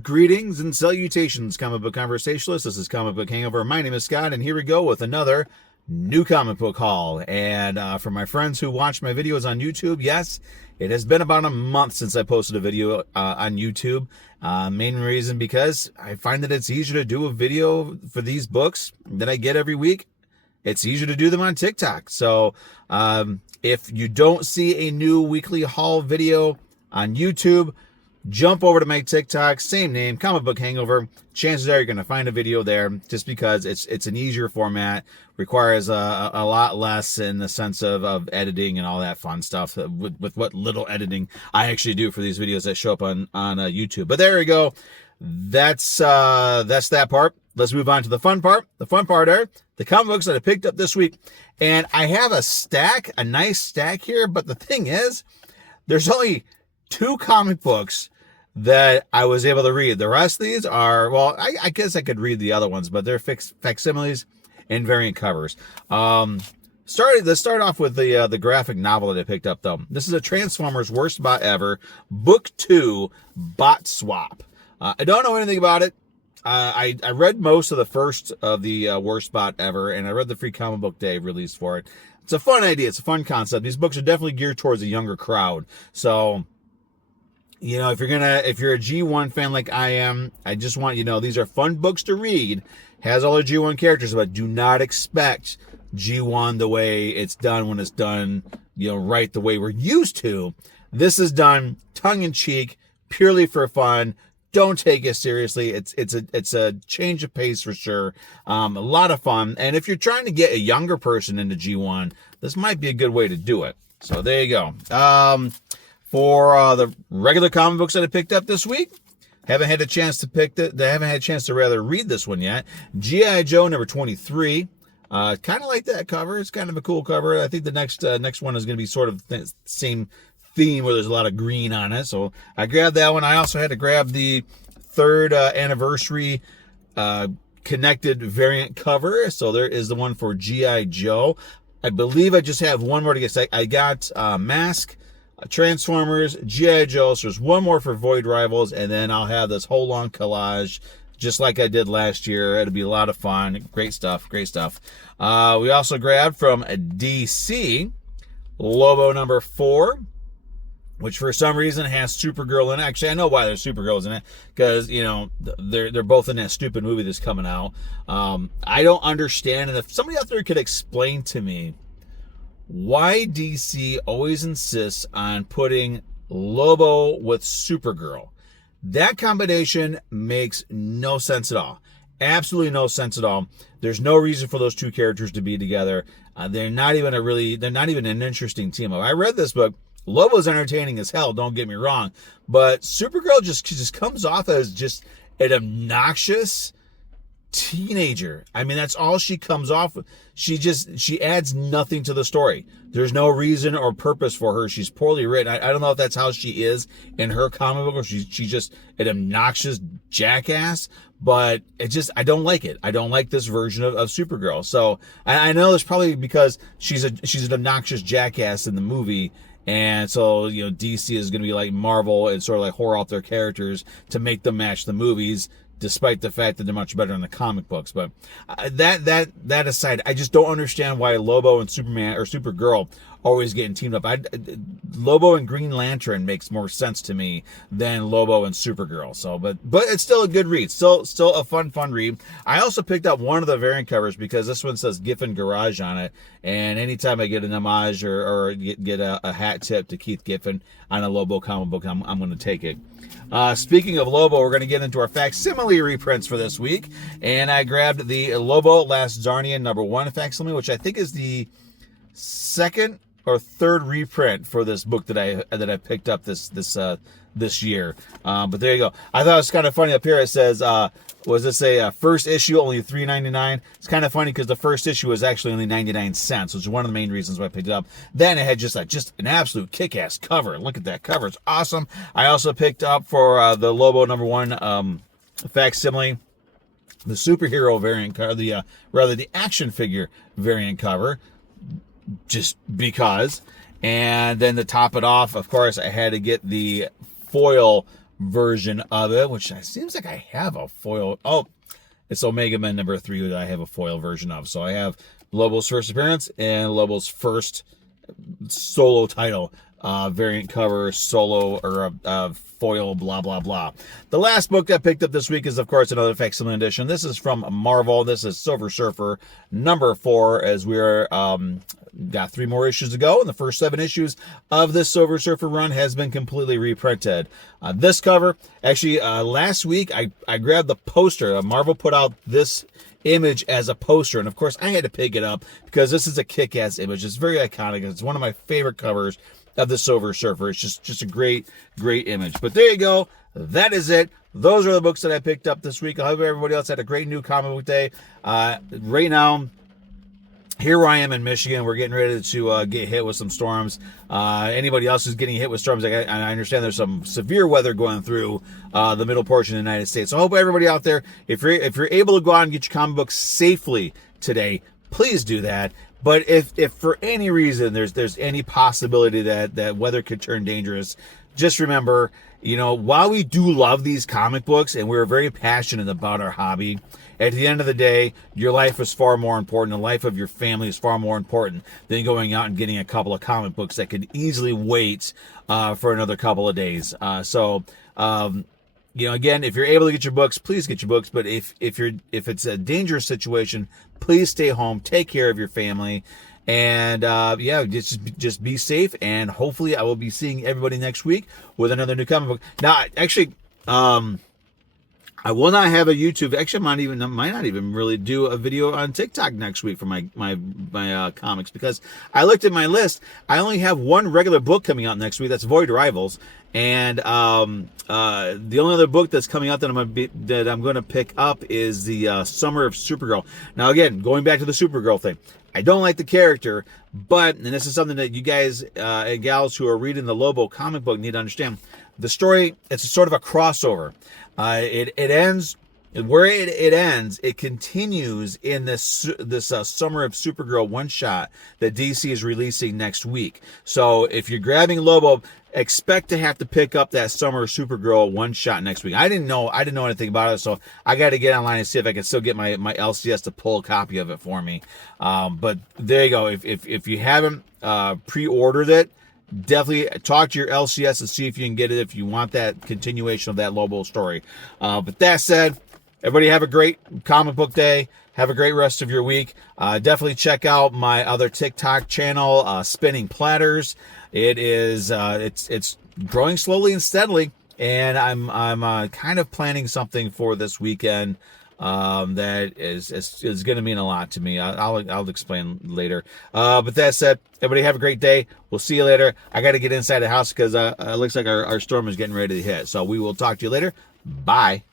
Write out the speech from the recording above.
Greetings and salutations, comic book conversationalists. This is Comic Book Hangover. My name is Scott, and here we go with another new comic book haul. And for my friends who watch my videos on YouTube, yes, it has been about a month since I posted a video on YouTube. Main reason because I find that it's easier to do a video for these books that I get every week. It's easier to do them on TikTok. So if you don't see a new weekly haul video on YouTube, jump over to my TikTok, same name, Comic Book Hangover. Chances are you're going to find a video there just because it's an easier format, requires a lot less in the sense of editing and all that fun stuff with what little editing I actually do for these videos that show up on YouTube. But there we go. That's that part. Let's move on to the fun part. The fun part are the comic books that I picked up this week. And I have a nice stack here, but the thing is, there's only 2 comic books that I was able to read. The rest of these are, well, I guess I could read the other ones, but they're facsimiles and variant covers. Let's start off with the graphic novel that I picked up, though. This is a Transformers Worst Bot Ever, Book 2, Bot Swap. I don't know anything about it. I read most of the first of the Worst Bot Ever, and I read the free comic book day release for it. It's a fun idea. It's a fun concept. These books are definitely geared towards a younger crowd. So, you know, if you're a G1 fan like I am, I just want you to know these are fun books to read. Has all the G1 characters, but do not expect G1 the way it's done when it's done, you know, right the way we're used to. This is done tongue in cheek, purely for fun. Don't take it seriously. It's a change of pace for sure. A lot of fun. And if you're trying to get a younger person into G1, this might be a good way to do it. So there you go. For the regular comic books that I picked up this week, haven't had a chance to rather read this one yet. G.I. Joe number 23. Kind of like that cover. It's kind of a cool cover. I think the next one is going to be sort of the same theme where there's a lot of green on it. So I grabbed that one. I also had to grab the 3rd anniversary connected variant cover. So there is the one for G.I. Joe. I believe I just have one more to get. I got Mask, Transformers, G.I. Joe. So there's one more for Void Rivals, and then I'll have this whole long collage just like I did last year. It'll be a lot of fun. Great stuff. We also grabbed from DC Lobo number 4, which for some reason has Supergirl in it. Actually, I know why there's Supergirls in it, because, you know, they're both in that stupid movie that's coming out. I don't understand, and if somebody out there could explain to me why DC always insists on putting Lobo with Supergirl. That combination makes no sense at all. Absolutely no sense at all. There's no reason for those 2 characters to be together. They're not even an interesting team up. I read this book. Lobo's entertaining as hell, don't get me wrong, but Supergirl just comes off as just an obnoxious teenager. I mean, that's all she comes off with. She adds nothing to the story. There's no reason or purpose for her. She's poorly written. I don't know if that's how she is in her comic book, or she's just an obnoxious jackass, but I don't like it. I don't like this version of Supergirl. So I know it's probably because she's an obnoxious jackass in the movie. And so, you know, DC is going to be like Marvel and sort of like whore out their characters to make them match the movies, despite the fact that they're much better in the comic books. But that aside, I just don't understand why Lobo and Superman or Supergirl always getting teamed up. Lobo and Green Lantern makes more sense to me than Lobo and Supergirl. So, but it's still a good read. Still a fun read. I also picked up one of the variant covers because this one says Giffen Garage on it. And anytime I get an homage or get a hat tip to Keith Giffen on a Lobo comic book, I'm going to take it. Speaking of Lobo, we're going to get into our facsimile reprints for this week. And I grabbed the Lobo Last Zarnian number 1 facsimile, which I think is the 2nd or 3rd reprint for this book that I picked up this year. But there you go. I thought it was kind of funny up here. It says, was this a first issue, only $3.99? It's kind of funny because the first issue was actually only 99 cents, which is one of the main reasons why I picked it up. Then it had just an absolute kick-ass cover. Look at that cover. It's awesome. I also picked up for the Lobo number 1 facsimile, the superhero variant cover, the action figure variant cover, just because. And then to top it off, of course, I had to get the foil version of it, which seems like I have a foil. Oh, it's Omega Men #3 that I have a foil version of. So I have Lobo's first appearance and Lobo's first solo title, variant cover, solo, or foil, blah, blah, blah. The last book I picked up this week is, of course, another facsimile edition. This is from Marvel. This is Silver Surfer #4, as we're got 3 more issues to go, and the first 7 issues of this Silver Surfer run has been completely reprinted. This cover, actually, last week I grabbed the poster. Marvel put out this image as a poster, and of course I had to pick it up because this is a kick-ass image. It's very iconic. It's one of my favorite covers of the Silver Surfer. It's just a great image. But there you go. That is it. Those are the books that I picked up this week. I hope everybody else had a great new comic book day. Right now, here I am in Michigan. We're getting ready to get hit with some storms. Anybody else who's getting hit with storms, I understand there's some severe weather going through the middle portion of the United States. So I hope everybody out there, if you're able to go out and get your comic books safely today, please do that. But if for any reason there's any possibility that weather could turn dangerous, just remember, while we do love these comic books and we're very passionate about our hobby, at the end of the day, your life is far more important. The life of your family is far more important than going out and getting a couple of comic books that could easily wait for another couple of days. Again, if you're able to get your books, please get your books. But if it's a dangerous situation, please stay home, take care of your family, and just be safe. And hopefully, I will be seeing everybody next week with another new comic book. Now, actually, I will not have a YouTube. Actually, I might not even really do a video on TikTok next week for my comics, because I looked at my list. I only have one regular book coming out next week. That's Void Rivals, and the only other book that's coming out that I'm going to pick up is the Summer of Supergirl. Now, again, going back to the Supergirl thing, I don't like the character, and this is something that you guys and gals who are reading the Lobo comic book need to understand. The story, it's sort of a crossover. It ends where it ends. It continues in this Summer of Supergirl one-shot that DC is releasing next week. So if you're grabbing Lobo, expect to have to pick up that Summer of Supergirl one-shot next week. I didn't know anything about it, so I got to get online and see if I can still get my LCS to pull a copy of it for me. But there you go. If you haven't pre-ordered it, definitely talk to your LCS and see if you can get it if you want that continuation of that Lobo story. But that said, everybody have a great comic book day. Have a great rest of your week. Definitely check out my other TikTok channel, Spinning Platters. It is it's growing slowly and steadily, and I'm kind of planning something for this weekend that is going to mean a lot to me. I'll explain later. But that said, everybody have a great day. We'll see you later. I got to get inside the house because it looks like our storm is getting ready to hit. So we will talk to you later. Bye.